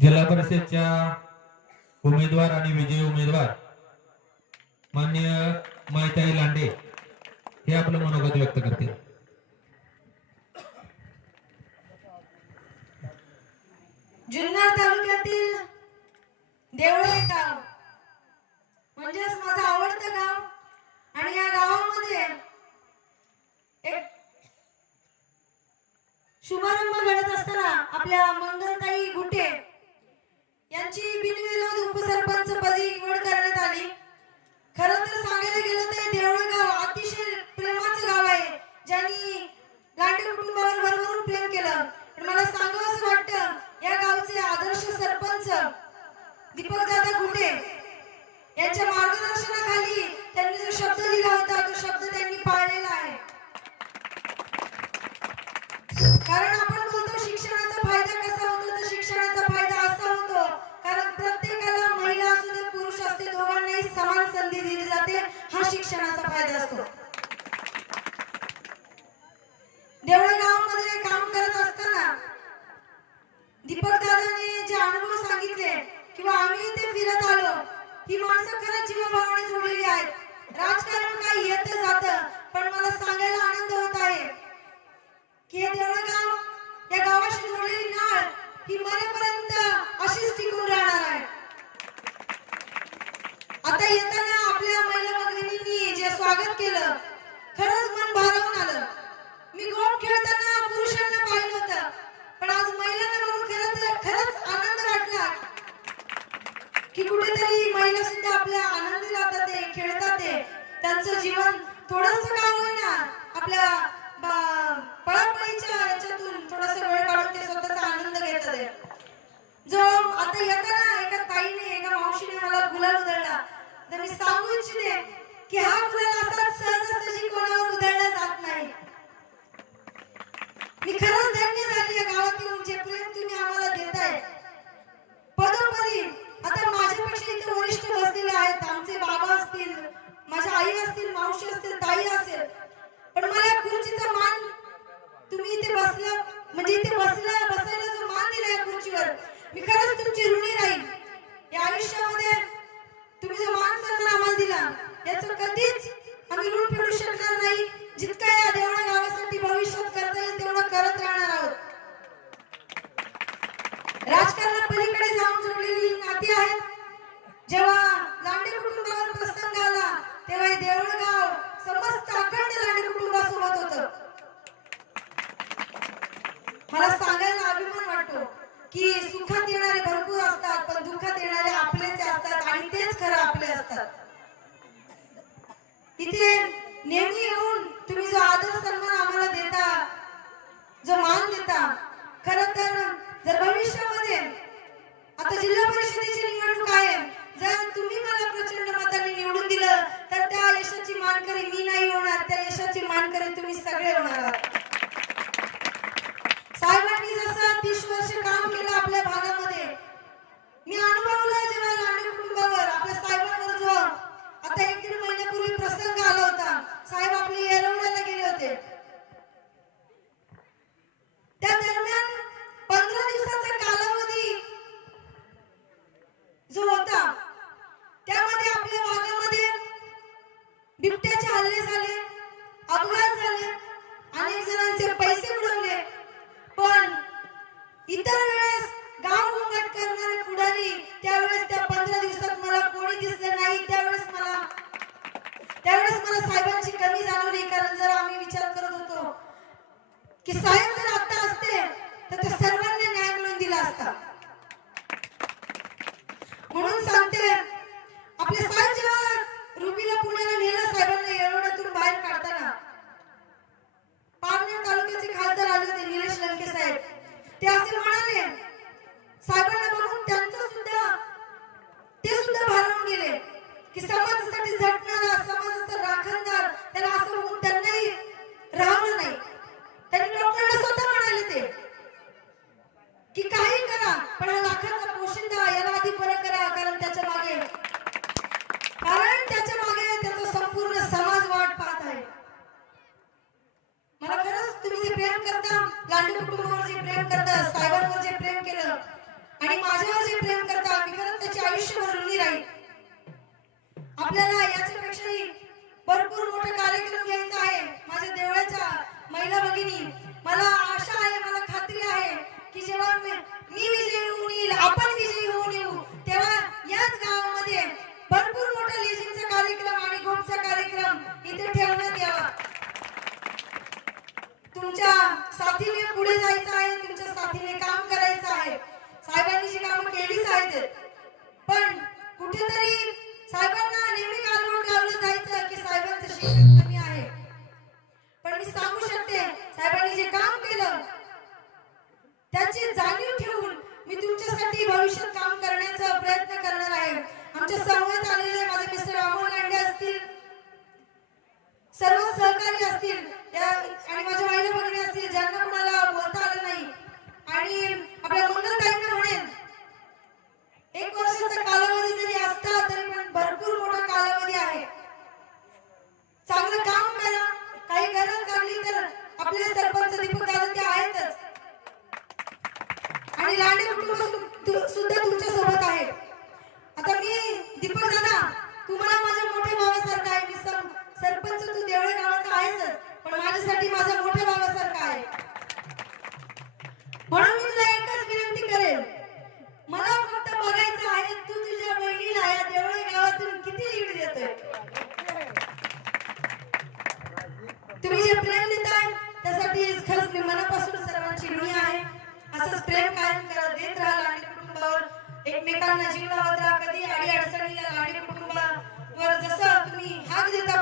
जिल्हा परिषदच्या उमेदवार आणि विजयी उमेदवार मान्य मायताई लांडे हे आपलं मनोगत व्यक्त करतील. जुन्नर तालुक्यातील देवळे गाव. म्हणजेच माझं आवडतं गाव. आणि या गावामध्ये एक शुभारंभ घडत असताना आपल्या मंगलताई गुटे यांची बिनविरोध उपसरपंच पदी निवड करण्यात आली. खर तर सांगायला गेलं तर हे गाव अतिशय प्रेमाचं गाव आहे ज्यांनी गांडे कुटुंबावर भरभरून प्रेम केलं. पण मला सांगावं असं वाटतं या गावचे आदर्श सरपंच दीपक दादा गुटे यांच्या जाते शिक्षणाचा फायदा असतो. देवळा गावामध्ये काम करत असताना दीपक दादाने जे अनुभव सांगितले किंवा आम्ही इथे फिरत आलो ही माणसं खरंच जीवभावाने जोडलेली आहेत. राजकारण काय येत जात पण मला सांगायला आनंद होत आहे की हे देवळं या गावाशी जोडलेली नाळ ही मरेपर्यंत अशीच टिकून राहणार आहे. आता येताना आपल्या महिला भगिनींनी जे स्वागत केलं खरंच मन भारावून आलं मी गोट खेळताना पुरुषांना पाहिलं होतं पण आज महिलांना बघून खरंच खरंच आनंद वाटला की कुठेतरी महिला सुद्धा आपल्या आनंदी राहतात ते खेळतात ते. त्यांचं जीवन थोडस काय होईना आपल्या पळापळीच्या याच्यातून थोडासा वेळ काढून ते स्वतःचा आनंद घेतात ते. जो आता येताना एका ताईने एका मावशीने मला गुलाल उधळला तर मी सांगू इच्छिते की हा गुलाल असा सहजासहजी कोणावर उधळला जात नाही मी खरंच धन्य झाली या गावात येऊन जे प्रेम तुम्ही आम्हाला देताय पदोपदी आता माझ्यापेक्षा इथे वरिष्ठ बसलेले आहेत आमचे बाबा असतील माझ्या आई असतील काही असेल. पण मला या खुर्चीचा मान तुम्ही इथे बसला म्हणजे इथे बसला बसायला जो मान दिला या खुर्चीवर मी खरंच तुमची ऋणी राहील या आयुष्यामध्ये तुम्ही जो मान सन्मान आम्हाला दिला याच कधीच आम्ही ऋण फेडू शकणार नाही. जितका या देवळा गावासाठी भविष्यात करता येईल तेवढं करत राहणार आहोत. राजकारणापलीकडे जाऊन जोडलेली ही नाती आहेत जेव्हा लांडे कुटुंबावर प्रसंग आला तेव्हा हे देवळं गाव समस्त अखंड लांडे कुटुंबासोबत होतं मला सांगायला अभिमान वाटतो की सुखात येणारे भरपूर असतात पण दुःखात येणारे आपलेच असतात आणि तेच खरं आपले असतात. इथे नेहमी येऊन तुम्ही जो आदर सन्मान आम्हाला देता जो मान देता खर तर जर भविष्यामध्ये आता जिल्हा परिषदेची निवडणूक आहे जर तुम्ही मला प्रचंड मताने निवडून दिलं तर त्या यशाची मानकरी मी नाही होणार त्या यशाची मानकरी तुम्ही सगळे होणार आहात साहेबांनी जसं तीस वर्ष काम केलं आपल्या भागामध्ये मी अनुभवलं जेव्हा लांडे कुटुंबावर आपल्या साहेबांवर जो आता एक दीड महिन्यापूर्वी प्रसंग आला होता साहेब आपले येरवड्याला गेले होते त्या दरम्यान पंधरा दिवसाचा कालावधी जो होता त्यामध्ये आपल्या भागामध्ये बिबट्याचे हल्ले झाले अपघात झाले अनेक जणांचे पैसे उडवले पण इतर वेळेस गाव घोंगाट करणारे पुढारी त्यावेळेस त्या पंधरा दिवसात मला कोणी दिसलं नाही त्यावेळेस मला त्यावेळेस मला साहेबांची कमी जाणवली कारण जर आम्ही विचार करत होतो की साहेब राहणार नाही. त्यांनी डॉक्टरला स्वतः म्हणाले ते की काही करा पण हा लाखाचा पोशिंदा याला आधी बरं करा कारण त्याच्यामागे कारण त्याच्यामागे त्याचा संपूर्ण समाज वाट पाहत आहे. मला खरंच तुम्ही जे प्रेम करता लांडू कुटुंबावर जे प्रेम करता सायबरवर जे प्रेम केलं आणि माझ्यावर जे प्रेम करता मी खरंच त्याची आयुष्यभर ऋणी राहील आपल्याला याच्यापेक्षाही भरपूर मोठा कार्यक्रम घ्यायचा आहे. माझ्या देवळाच्या महिला भगिनी मला आशा आहे मला खात्री आहे की जेव्हा मी विजयी होऊन येईल आपण विजयी होऊन येऊ तेव्हा याच गावामध्ये भरपूर मोठा लेझिंगचा कार्यक्रम आणि गोपचा कार्यक्रम इथे ठेवण्यात यावा. तुमच्या साथीने पुढे जायचा भविष्यात काम करण्याचा प्रयत्न करणार आहे. आमच्या समूहात आलेले माझे मिस्टर अमोल लांडे असतील सर्व सहकारी असतील त्या आणि माझ्या महिला भगिनी असतील ज्यांना कुणाला बोलता आलं नाही आणि आपल्या मंगलताईंना म्हणेन एक वर्षाचा कालावधी जरी असता तरी पण भरपूर मोठा कालावधी आहे चांगलं काम करा काही गरज लागली तर आपले सरपंच दीपक दादा ते आहेतच आणि लांडे कुटुंब सु- तु- सुद्धा तुमच्यासोबत आहे. आता मी दीपक दादा तुम्हाला माझ्या मोठ्या भावासारखा आहे. मी सरपंच तू देवळे गावाचा आहेच पण माझ्यासाठी माझा मोठ्या भावासारखा आहे. म्हणून मी तुला एकच विनंती करेन. मला फक्त बघायचं आहे तू तुझ्या बहिणीला या देवळे गावातून किती लीड देतोय. तुम्ही जे प्रेम देताय त्यासाठी खरंच मी मनापासून सर्वांची ऋणी आहे. असंच प्रेम कायम करा देत राहा आणि कुटुंबावर एकमेकांना जीव लावत कधी अडी आणि लांडे कुटुंबावर जसं तुम्ही हाक देता